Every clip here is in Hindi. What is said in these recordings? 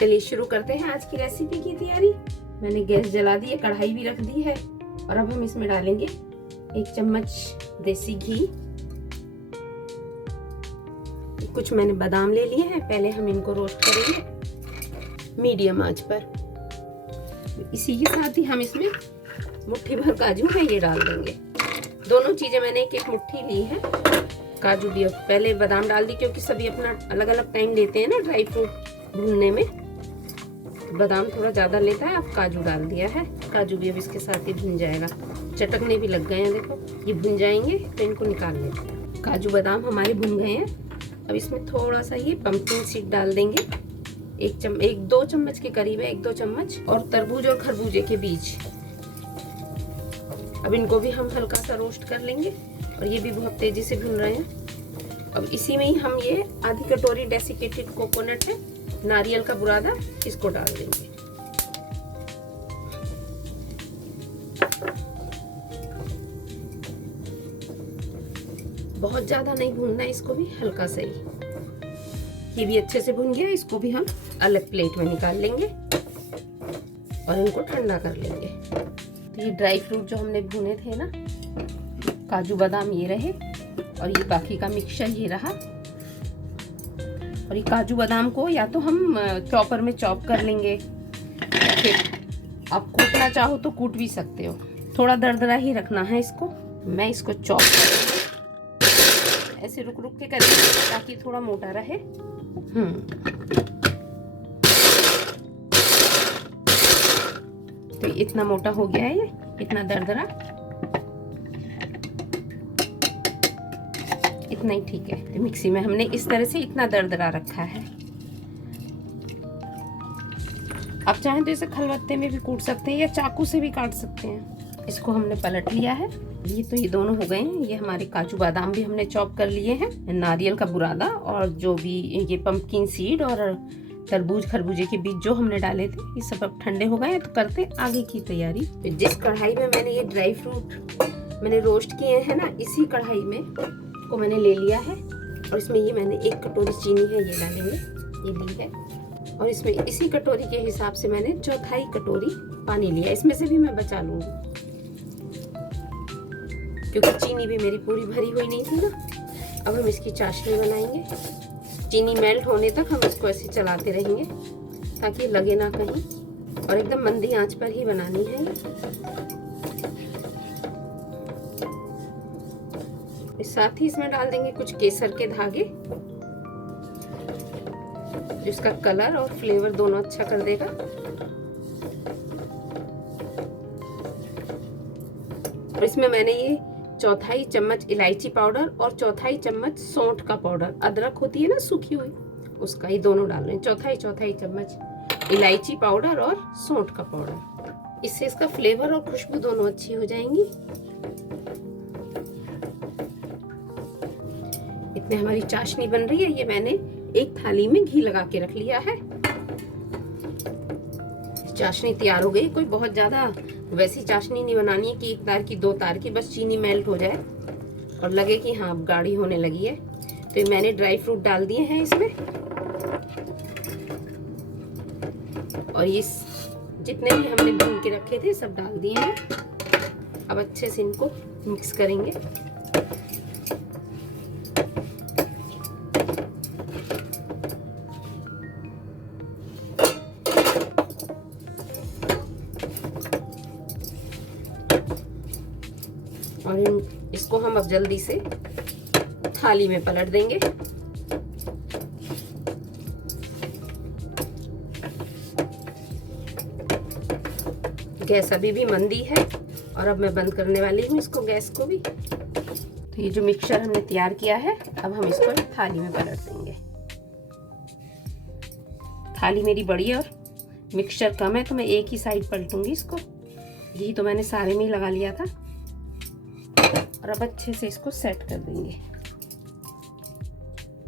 चलिए शुरू करते हैं आज की रेसिपी की तैयारी। मैंने गैस जला दी है, कढ़ाई भी रख दी है और अब हम इसमें डालेंगे 1 चम्मच देसी घी। कुछ मैंने बादाम ले लिए हैं, पहले हम इनको रोस्ट करेंगे मीडियम आंच पर। इसी के साथ ही हम इसमें मुट्ठी भर काजू है ये डाल देंगे। दोनों चीजें मैंने एक मुट्ठी ली है। काजू भी पहले बादाम डाल दी क्योंकि सभी अपना अलग अलग टाइम लेते हैं ना ड्राई फ्रूट भूनने में। बादाम थोड़ा ज्यादा लेता है, अब काजू डाल दिया है। काजू भी अब इसके साथ ही भुन जाएगा। चटकने भी लग गए हैं, देखो ये भुन जाएंगे तो इनको निकाल लेते हैं। काजू बादाम हमारे भुन गए हैं। अब इसमें थोड़ा सा ये पंपकिन सीड डाल देंगे, 1-2 चम्मच के करीब है, 1-2 चम्मच। और तरबूज और खरबूजे के बीज, अब इनको भी हम हल्का सा रोस्ट कर लेंगे और ये भी बहुत तेजी से भुन रहे हैं। अब इसी में ही हम ये आधी कटोरी डेसिकेटेड कोकोनट है, नारियल का बुरादा, इसको डाल देंगे। बहुत ज्यादा नहीं भूनना है इसको भी, हल्का सा ही। ये भी अच्छे से भुन गया, इसको भी हम अलग प्लेट में निकाल लेंगे और इनको ठंडा कर लेंगे। तो ये ड्राई फ्रूट जो हमने भुने थे ना, काजू बादाम ये रहे और ये बाकी का मिक्सचर ये रहा। और ये काजू बादाम को या तो हम चॉपर में चॉप कर लेंगे, फिर आप कूटना चाहो तो कूट भी सकते हो। थोड़ा दरदरा ही रखना है इसको। मैं इसको चॉप करूंगी, ऐसे रुक रुक के करेंगे ताकि थोड़ा मोटा रहे। तो इतना मोटा हो गया है, ये इतना दरदरा, इतना ही ठीक है। तो मिक्सी में हमने इस तरह से इतना दरदरा रखा है। आप चाहें तो इसे खलबत्ते में भी कूट सकते हैं या चाकू से भी काट सकते हैं। इसको हमने पलट लिया है। ये दोनों हो गए हैं। ये हमारे काजू बादाम भी हमने चॉप कर लिए हैं, नारियल का बुरादा और जो भी ये पंपकिन सीड और तरबूज खरबूजे के बीज जो हमने डाले थे, ये सब अब ठंडे हो गए हैं। तो करते हैं आगे की तैयारी। जिस कढ़ाई में मैंने ये ड्राई फ्रूट मैंने रोस्ट किए हैं ना, इसी कढ़ाई में को मैंने ले लिया है और इसमें ये मैंने 1 कटोरी चीनी है ये डालेंगे, ये ली है। और इसमें इसी कटोरी के हिसाब से मैंने 1/4 कटोरी पानी लिया। इसमें से भी मैं बचा लूंगी क्योंकि चीनी भी मेरी पूरी भरी हुई नहीं थी ना। अब हम इसकी चाशनी बनाएंगे। चीनी मेल्ट होने तक हम इसको ऐसे चलाते रहेंगे ताकि लगे ना कहीं, और एकदम मंदी आंच पर ही बनानी है। साथ ही इसमें डाल देंगे कुछ केसर के धागे, जिसका कलर और फ्लेवर दोनों अच्छा कर देगा। और इसमें मैंने ये 1/4 चम्मच इलायची पाउडर और 1/4 चम्मच सौंठ का पाउडर, अदरक होती है ना सूखी हुई, उसका, ये दोनों डाल रहे हैं। 1/4 चम्मच इलायची पाउडर और सौंठ का पाउडर, इससे इसका फ्लेवर और खुशबू दोनों अच्छी हो जाएंगी। इतने हमारी चाशनी बन रही है। ये मैंने एक थाली में घी लगा के रख लिया है। चाशनी तैयार हो गई। कोई बहुत ज्यादा वैसी चाशनी नहीं बनानी है कि 1 तार की 2 तार की, बस चीनी मेल्ट हो जाए और लगे कि हाँ अब गाढ़ी होने लगी है। तो मैंने ड्राई फ्रूट डाल दिए हैं इसमें, और ये जितने भी हमने भून के रखे थे सब डाल दिए हैं। अब अच्छे से इनको मिक्स करेंगे। और इसको हम अब जल्दी से थाली में पलट देंगे। गैस अभी भी मंदी है और अब मैं बंद करने वाली हूँ इसको, गैस को भी। तो ये जो मिक्सचर हमने तैयार किया है, अब हम इसको थाली में पलट देंगे। थाली मेरी बड़ी है और मिक्सचर कम है तो मैं एक ही साइड पलटूंगी इसको। घी तो मैंने सारे में ही लगा लिया था। और अब अच्छे से इसको सेट कर देंगे।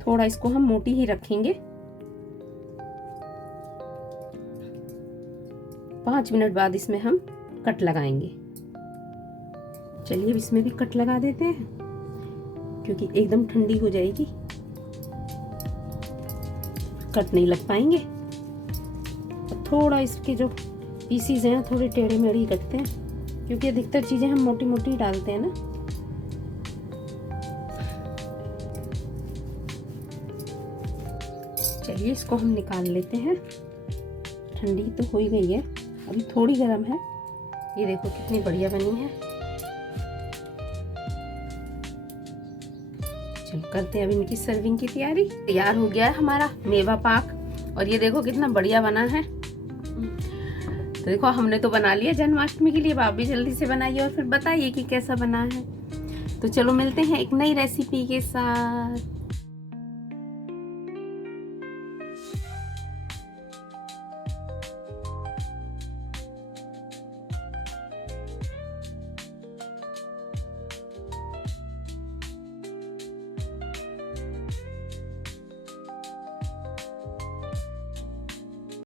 थोड़ा इसको हम मोटी ही रखेंगे। 5 मिनट बाद इसमें हम कट लगाएंगे। चलिए इसमें भी कट लगा देते हैं क्योंकि एकदम ठंडी हो जाएगी, कट नहीं लग पाएंगे। थोड़ा इसके जो पीसीज हैं थोड़े टेढ़े मेढ़े ही रखते हैं, क्योंकि अधिकतर चीज़ें हम मोटी मोटी डालते हैं ना। चलिए इसको हम निकाल लेते हैं। ठंडी तो हो ही गई है, अभी थोड़ी गर्म है। ये देखो कितनी बढ़िया बनी है। चलो करते हैं अब इनकी सर्विंग की तैयारी। तैयार हो गया है हमारा मेवा पाक, और ये देखो कितना बढ़िया बना है। तो देखो हमने तो बना लिया जन्माष्टमी के लिए, आप भी जल्दी से बनाइए और फिर बताइए कि कैसा बना है। तो चलो मिलते हैं एक नई रेसिपी के साथ।